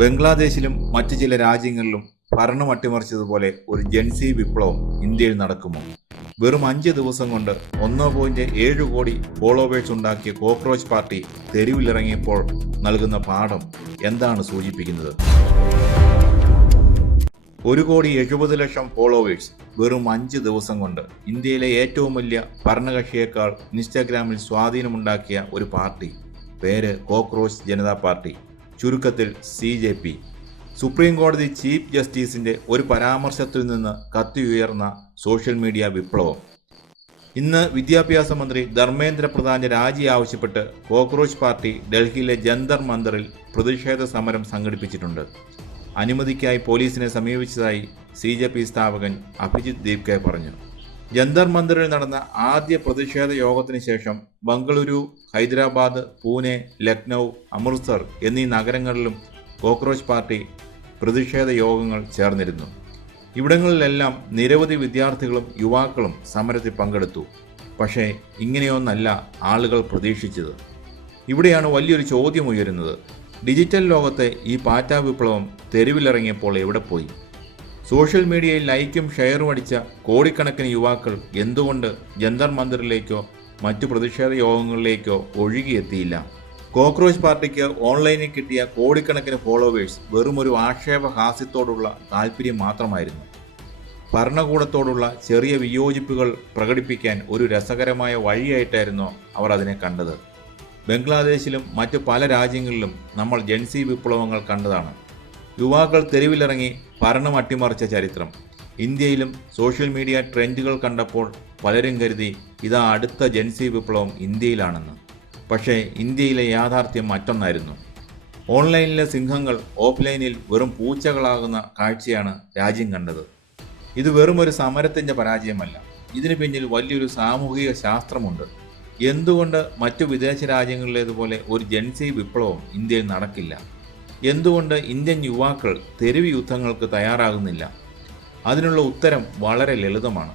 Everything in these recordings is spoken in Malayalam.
ബംഗ്ലാദേശിലും മറ്റു ചില രാജ്യങ്ങളിലും ഭരണം അട്ടിമറിച്ചതുപോലെ ഒരു ജെൻസി വിപ്ലവം ഇന്ത്യയിൽ നടക്കുമോ? വെറും 5 ദിവസം കൊണ്ട് 1.7 കോടി ഫോളോവേഴ്സ് ഉണ്ടാക്കിയ കോക്രോച്ച് പാർട്ടി തെരുവിലിറങ്ങിയപ്പോൾ നൽകുന്ന പാഠം എന്താണ് സൂചിപ്പിക്കുന്നത്? 1,70,00,000 ഫോളോവേഴ്സ് വെറും 5 ദിവസം കൊണ്ട് ഇന്ത്യയിലെ ഏറ്റവും വലിയ ഭരണകക്ഷിയേക്കാൾ ഇൻസ്റ്റാഗ്രാമിൽ സ്വാധീനമുണ്ടാക്കിയ ഒരു പാർട്ടി. പേര് കോക്രോച്ച് ജനതാ പാർട്ടി, ചുരുക്കത്തിൽ CJP. സുപ്രീം കോടതി ചീഫ് ജസ്റ്റിസിന്റെ ഒരു പരാമർശത്തിൽ നിന്ന് കത്തിയുയർന്ന സോഷ്യൽ മീഡിയ വിപ്ലവം. ഇന്ന് വിദ്യാഭ്യാസ മന്ത്രി ധർമ്മേന്ദ്ര പ്രധാന്റെ രാജി ആവശ്യപ്പെട്ട് കോക്രോച്ച് പാർട്ടി ഡൽഹിയിലെ ജന്തർ മന്ദറിൽ പ്രതിഷേധ സമരം സംഘടിപ്പിച്ചിട്ടുണ്ട്. അനുമതിക്കായി പോലീസിനെ സമീപിച്ചതായി CJP സ്ഥാപകൻ അഭിജിത്ത് ദീപ്കെ പറഞ്ഞു. ജന്തർ മന്ദറിൽ നടന്ന ആദ്യ പ്രതിഷേധ യോഗത്തിന് ശേഷം ബംഗളൂരു, ഹൈദരാബാദ്, പൂനെ, ലക്നൗ, അമൃത്സർ എന്നീ നഗരങ്ങളിലും കോക്രോച്ച് പാർട്ടി പ്രതിഷേധ യോഗങ്ങൾ ചേർന്നിരുന്നു. ഇവിടങ്ങളിലെല്ലാം നിരവധി വിദ്യാർത്ഥികളും യുവാക്കളും സമരത്തിൽ പങ്കെടുത്തു. പക്ഷേ ഇങ്ങനെയൊന്നല്ല ആളുകൾ പ്രതീക്ഷിച്ചത്. ഇവിടെയാണ് വലിയൊരു ചോദ്യം ഉയരുന്നത്. ഡിജിറ്റൽ ലോകത്തെ ഈ പാറ്റാ വിപ്ലവം തെരുവിലിറങ്ങിയപ്പോൾ എവിടെ പോയി? സോഷ്യൽ മീഡിയയിൽ ലൈക്കും ഷെയറും അടിച്ച കോടിക്കണക്കിന് യുവാക്കൾ എന്തുകൊണ്ട് ജന്തർ മന്ദിറിലേക്കോ മറ്റു പ്രതിഷേധ യോഗങ്ങളിലേക്കോ ഒഴുകിയെത്തിയില്ല? കോക്രോച്ച് പാർട്ടിക്ക് ഓൺലൈനിൽ കിട്ടിയ കോടിക്കണക്കിന് ഫോളോവേഴ്സ് വെറുമൊരു ആക്ഷേപഹാസ്യത്തോടുള്ള താല്പര്യം മാത്രമായിരുന്നു. ഭരണകൂടത്തോടുള്ള ചെറിയ വിയോജിപ്പുകൾ പ്രകടിപ്പിക്കാൻ ഒരു രസകരമായ വഴിയായിട്ടായിരുന്നു അവർ അതിനെ കണ്ടത്. ബംഗ്ലാദേശിലും മറ്റു പല രാജ്യങ്ങളിലും നമ്മൾ ജെൻസി വിപ്ലവങ്ങൾ കണ്ടതാണ്. യുവാക്കൾ തെരുവിലിറങ്ങി ഭരണം അട്ടിമറിച്ച ചരിത്രം. ഇന്ത്യയിലും സോഷ്യൽ മീഡിയ ട്രെൻഡുകൾ കണ്ടപ്പോൾ പലരും കരുതി ഇതാ അടുത്ത ജെൻസി വിപ്ലവം ഇന്ത്യയിലാണെന്ന്. പക്ഷേ ഇന്ത്യയിലെ യാഥാർത്ഥ്യം മറ്റൊന്നായിരുന്നു. ഓൺലൈനിലെ സിംഹങ്ങൾ ഓഫ്ലൈനിൽ വെറും പൂച്ചകളാകുന്ന കാഴ്ചയാണ് രാജ്യം കണ്ടത്. ഇത് വെറും ഒരു സമരത്തിൻ്റെ പരാജയമല്ല. ഇതിന് പിന്നിൽ വലിയൊരു സാമൂഹിക ശാസ്ത്രമുണ്ട്. എന്തുകൊണ്ട് മറ്റു വിദേശ രാജ്യങ്ങളിലേതുപോലെ ഒരു ജെൻസി വിപ്ലവം ഇന്ത്യയിൽ നടക്കില്ല? എന്തുകൊണ്ട് ഇന്ത്യൻ യുവാക്കൾ തെരുവ് യുദ്ധങ്ങൾക്ക് തയ്യാറാകുന്നില്ല? അതിനുള്ള ഉത്തരം വളരെ ലളിതമാണ്.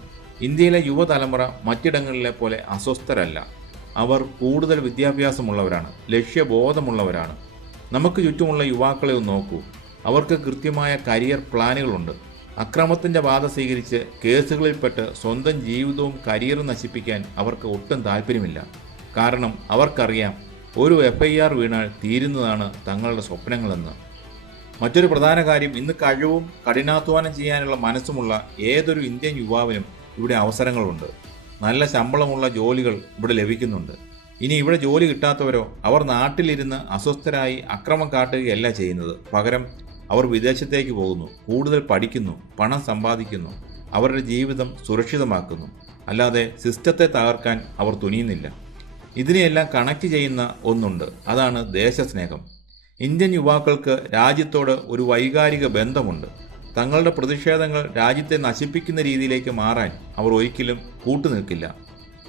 ഇന്ത്യയിലെ യുവതലമുറ മറ്റിടങ്ങളിലെ പോലെ അസ്വസ്ഥരല്ല. അവർ കൂടുതൽ വിദ്യാഭ്യാസമുള്ളവരാണ്, ലക്ഷ്യബോധമുള്ളവരാണ്. നമുക്ക് ചുറ്റുമുള്ള യുവാക്കളെ ഒന്ന് നോക്കൂ. അവർക്ക് കൃത്യമായ കരിയർ പ്ലാനുകളുണ്ട്. അക്രമത്തിൻ്റെ പാത സ്വീകരിച്ച് കേസുകളിൽപ്പെട്ട് സ്വന്തം ജീവിതവും കരിയറും നശിപ്പിക്കാൻ അവർക്ക് ഒട്ടും താല്പര്യമില്ല. കാരണം അവർക്കറിയാം, ഒരു FIR വീണാൽ തീരുന്നതാണ് തങ്ങളുടെ സ്വപ്നങ്ങളെന്ന്. മറ്റൊരു പ്രധാന കാര്യം, ഇന്ന് കഴിവും കഠിനാധ്വാനം ചെയ്യാനുള്ള മനസ്സുമുള്ള ഏതൊരു ഇന്ത്യൻ യുവാവിനും ഇവിടെ അവസരങ്ങളുണ്ട്. നല്ല ശമ്പളമുള്ള ജോലികൾ ഇവിടെ ലഭിക്കുന്നുണ്ട്. ഇനി ഇവിടെ ജോലി കിട്ടാത്തവരോ, അവർ നാട്ടിലിരുന്ന് അസ്വസ്ഥരായി അക്രമം കാട്ടുകയല്ല ചെയ്യുന്നത്. പകരം അവർ വിദേശത്തേക്ക് പോകുന്നു, കൂടുതൽ പഠിക്കുന്നു, പണം സമ്പാദിക്കുന്നു, അവരുടെ ജീവിതം സുരക്ഷിതമാക്കുന്നു. അല്ലാതെ സിസ്റ്റത്തെ തകർക്കാൻ അവർ തുനിയുന്നില്ല. ഇതിനെയെല്ലാം കണക്ട് ചെയ്യുന്ന ഒന്നുണ്ട്, അതാണ് ദേശസ്നേഹം. ഇന്ത്യൻ യുവാക്കൾക്ക് രാജ്യത്തോട് ഒരു വൈകാരിക ബന്ധമുണ്ട്. തങ്ങളുടെ പ്രതിഷേധങ്ങൾ രാജ്യത്തെ നശിപ്പിക്കുന്ന രീതിയിലേക്ക് മാറാൻ അവർ ഒരിക്കലും കൂട്ടുനിൽക്കില്ല.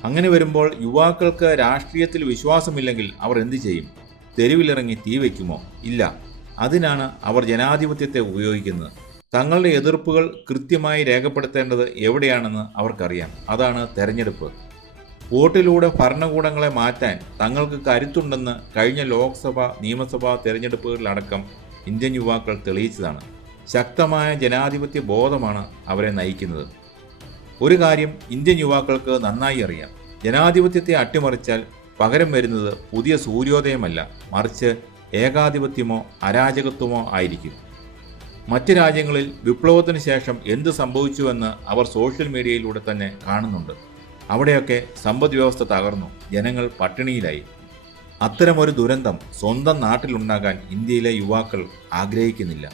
അങ്ങനെ വരുമ്പോൾ യുവാക്കൾക്ക് രാഷ്ട്രീയത്തിൽ വിശ്വാസമില്ലെങ്കിൽ അവർ എന്തു ചെയ്യും? തെരുവിലിറങ്ങി തീ വയ്ക്കുമോ? ഇല്ല. അതിനാണ് അവർ ജനാധിപത്യത്തെ ഉപയോഗിക്കുന്നത്. തങ്ങളുടെ എതിർപ്പുകൾ കൃത്യമായി രേഖപ്പെടുത്തേണ്ടത് എവിടെയാണെന്ന് അവർക്കറിയാം. അതാണ് തെരഞ്ഞെടുപ്പ്. വോട്ടിലൂടെ ഭരണകൂടങ്ങളെ മാറ്റാൻ തങ്ങൾക്ക് കരുത്തുണ്ടെന്ന് കഴിഞ്ഞ ലോക്സഭ, നിയമസഭാ തെരഞ്ഞെടുപ്പുകളിലടക്കം ഇന്ത്യൻ യുവാക്കൾ തെളിയിച്ചതാണ്. ശക്തമായ ജനാധിപത്യ ബോധമാണ് അവരെ നയിക്കുന്നത്. ഒരു കാര്യം ഇന്ത്യൻ യുവാക്കൾക്ക് നന്നായി അറിയാം. ജനാധിപത്യത്തെ അട്ടിമറിച്ചാൽ പകരം വരുന്നത് പുതിയ സൂര്യോദയമല്ല, മറിച്ച് ഏകാധിപത്യമോ അരാജകത്വമോ ആയിരിക്കും. മറ്റ് രാജ്യങ്ങളിൽ വിപ്ലവത്തിന് ശേഷം എന്ത് സംഭവിച്ചുവെന്ന് അവർ സോഷ്യൽ മീഡിയയിലൂടെ തന്നെ കാണുന്നുണ്ട്. അവിടെയൊക്കെ സമ്പദ് വ്യവസ്ഥ തകർന്നു, ജനങ്ങൾ പട്ടിണിയിലായി. അത്തരമൊരു ദുരന്തം സ്വന്തം നാട്ടിലുണ്ടാകാൻ ഇന്ത്യയിലെ യുവാക്കൾ ആഗ്രഹിക്കുന്നില്ല.